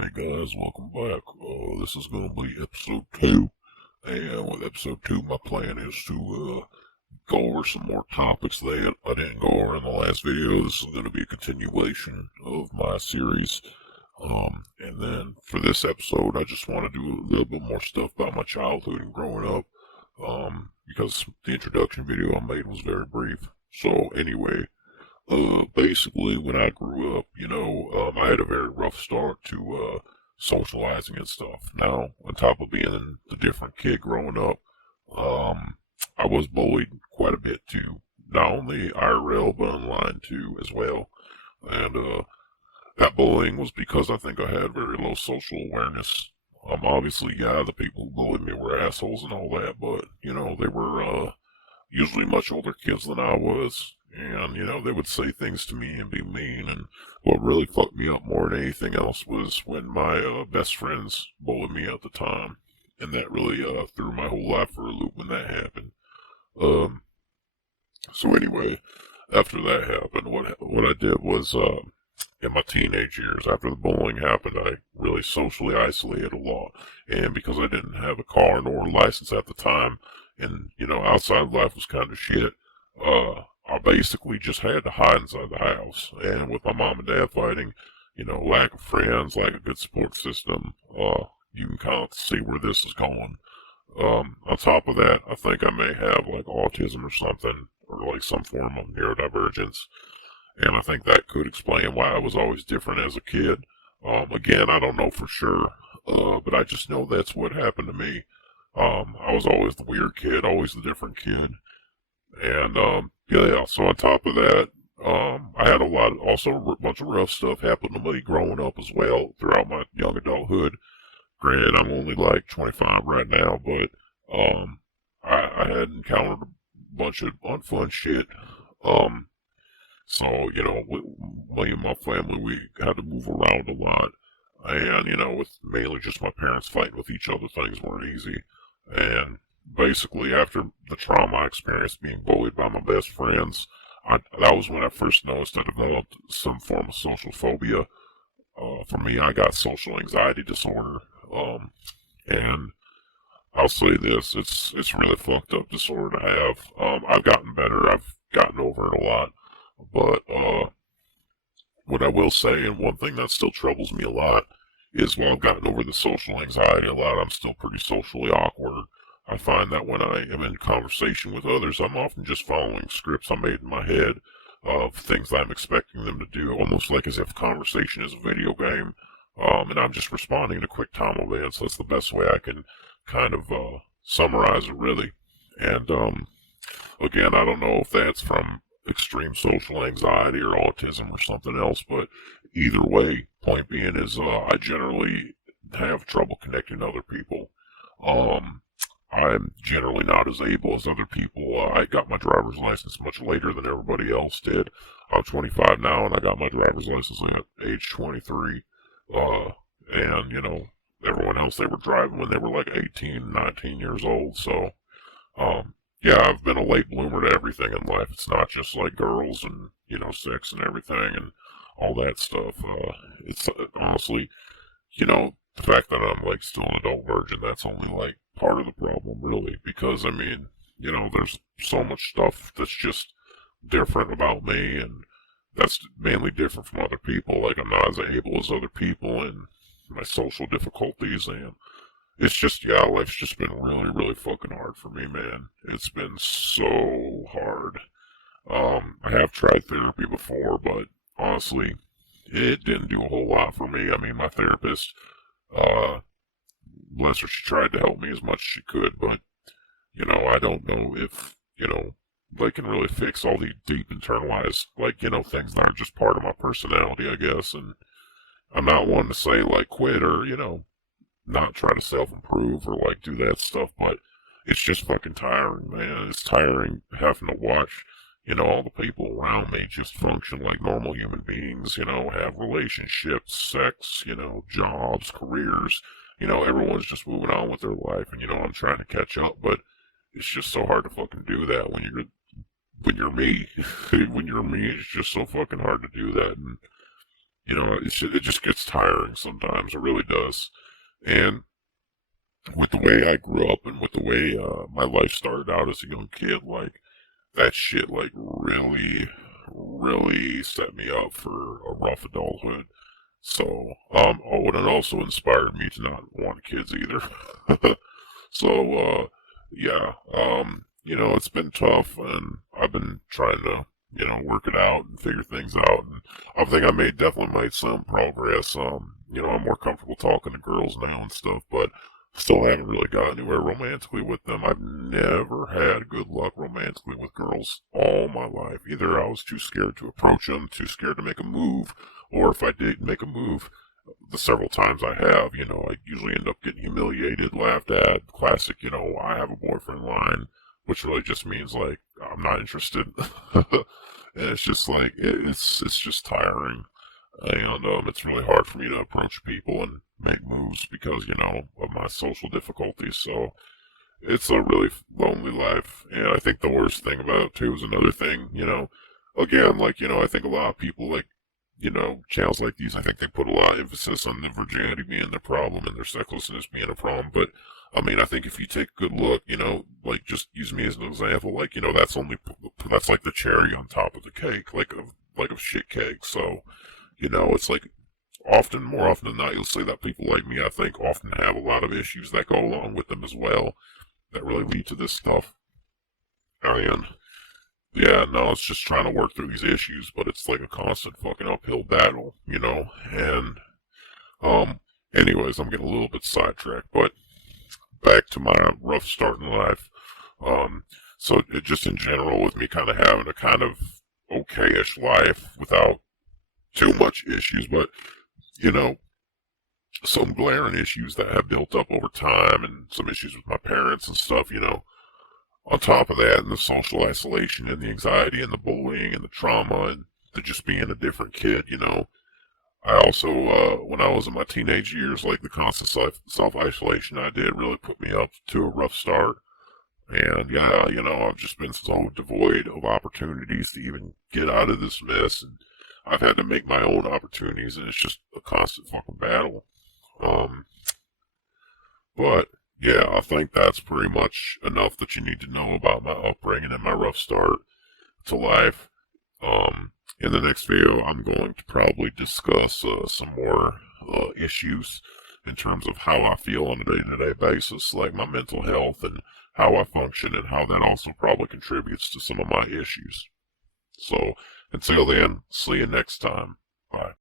Hey guys, welcome back. This is gonna be episode 2, and with episode 2, my plan is to go over some more topics that I didn't go over in the last video. This is gonna be a continuation of my series. And then for this episode, I just want to do a little bit more stuff about my childhood and growing up. Because the introduction video I made was very brief. So anyway, basically, when I grew up, I had a very rough start to socializing and stuff. Now, on top of being the different kid growing up, I was bullied quite a bit too. Not only IRL, but online too, as well. And that bullying was because I think I had very low social awareness. Obviously, yeah, the people who bullied me were assholes and all that, but, they were usually much older kids than I was. And, they would say things to me and be mean. And what really fucked me up more than anything else was when my best friends bullied me at the time. And that really threw my whole life for a loop when that happened. Um, so anyway, after that happened, what I did was, in my teenage years, after the bullying happened, I really socially isolated a lot. And because I didn't have a car nor a license at the time, and, outside life was kind of shit, I basically just had to hide inside the house. And with my mom and dad fighting, lack of friends, lack of good support system, you can kind of see where this is going. On top of that, I think I may have like autism or something, or like some form of neurodivergence. And I think that could explain why I was always different as a kid. Again, I don't know for sure, but I just know that's what happened to me. I was always the weird kid, always the different kid. And, yeah, so on top of that, I had a bunch of rough stuff happen to me growing up as well throughout my young adulthood. Granted, I'm only like 25 right now, but, I had encountered a bunch of unfun shit. Um, so, me and my family, we had to move around a lot. And, with mainly just my parents fighting with each other, things weren't easy. And basically, after the trauma I experienced being bullied by my best friends, that was when I first noticed I developed some form of social phobia. For me, I got social anxiety disorder. And I'll say this, it's really fucked up disorder to have. I've gotten better. I've gotten over it a lot. But, what I will say, and one thing that still troubles me a lot, is while I've gotten over the social anxiety a lot, I'm still pretty socially awkward. I find that when I am in conversation with others, I'm often just following scripts I made in my head of things I'm expecting them to do, almost like as if conversation is a video game. And I'm just responding to quick time events. That's the best way I can kind of summarize it, really. And again, I don't know if that's from extreme social anxiety or autism or something else, but either way, point being is I generally have trouble connecting to other people. Um, I'm generally not as able as other people. I got my driver's license much later than everybody else did. I'm 25 now, and I got my driver's license at age 23. And, everyone else, they were driving when they were like 18, 19 years old. So, yeah, I've been a late bloomer to everything in life. It's not just like girls and, sex and everything and all that stuff. It's honestly, the fact that I'm like still an adult virgin, that's only like part of the problem, really. Because, I mean, there's so much stuff that's just different about me, and that's mainly different from other people. Like, I'm not as able as other people, and my social difficulties, and it's just, yeah, life's just been really, really fucking hard for me, man. It's been so hard. I have tried therapy before, but honestly, it didn't do a whole lot for me. I mean, my therapist, uh, bless her, she tried to help me as much as she could, but, I don't know if, they can really fix all the deep internalized, like, things that are just part of my personality, I guess, and I'm not one to say, like, quit or, not try to self-improve or, like, do that stuff, but it's just fucking tiring, man. It's tiring having to watch, all the people around me just function like normal human beings, have relationships, sex, jobs, careers, everyone's just moving on with their life, and, I'm trying to catch up, but it's just so hard to fucking do that when you're me. When you're me, it's just so fucking hard to do that, and it just gets tiring sometimes. It really does. And with the way I grew up and with the way my life started out as a young kid, like that shit, like really, really set me up for a rough adulthood. So, and it also inspired me to not want kids either. So, yeah, it's been tough, and I've been trying to, work it out and figure things out. And I think definitely made some progress. I'm more comfortable talking to girls now and stuff, but still haven't really got anywhere romantically with them. I've never had good luck romantically with girls all my life. Either I was too scared to approach them, too scared to make a move, or if I did make a move, the several times I have, I usually end up getting humiliated, laughed at. Classic, I have a boyfriend line, which really just means like I'm not interested. And it's just like it's just tiring, and it's really hard for me to approach people and make moves because of my social difficulties. So it's a really lonely life, and I think the worst thing about it too is another thing. Again, like I think a lot of people like channels like these, I think they put a lot of emphasis on the virginity being the problem and their sexlessness being a problem. But I mean, I think if you take a good look, like just use me as an example, like that's like the cherry on top of the cake, like a shit cake. So it's like more often than not, you'll see that people like me, I think, often have a lot of issues that go along with them as well that really lead to this stuff. And yeah, no, it's just trying to work through these issues, but it's like a constant fucking uphill battle, And anyways, I'm getting a little bit sidetracked, but back to my rough start in life. So it just in general, with me kind of having a kind of okay-ish life without too much issues, but some glaring issues that have built up over time, and some issues with my parents and stuff. On top of that, and the social isolation and the anxiety and the bullying and the trauma and the just being a different kid, I also, when I was in my teenage years, like the constant self-isolation I did really put me up to a rough start. And yeah, I've just been so devoid of opportunities to even get out of this mess. And I've had to make my own opportunities, and it's just a constant fucking battle. But yeah, I think that's pretty much enough that you need to know about my upbringing and my rough start to life. In the next video, I'm going to probably discuss some more issues in terms of how I feel on a day-to-day basis, like my mental health and how I function, and how that also probably contributes to some of my issues. So, until then, see you next time. Bye.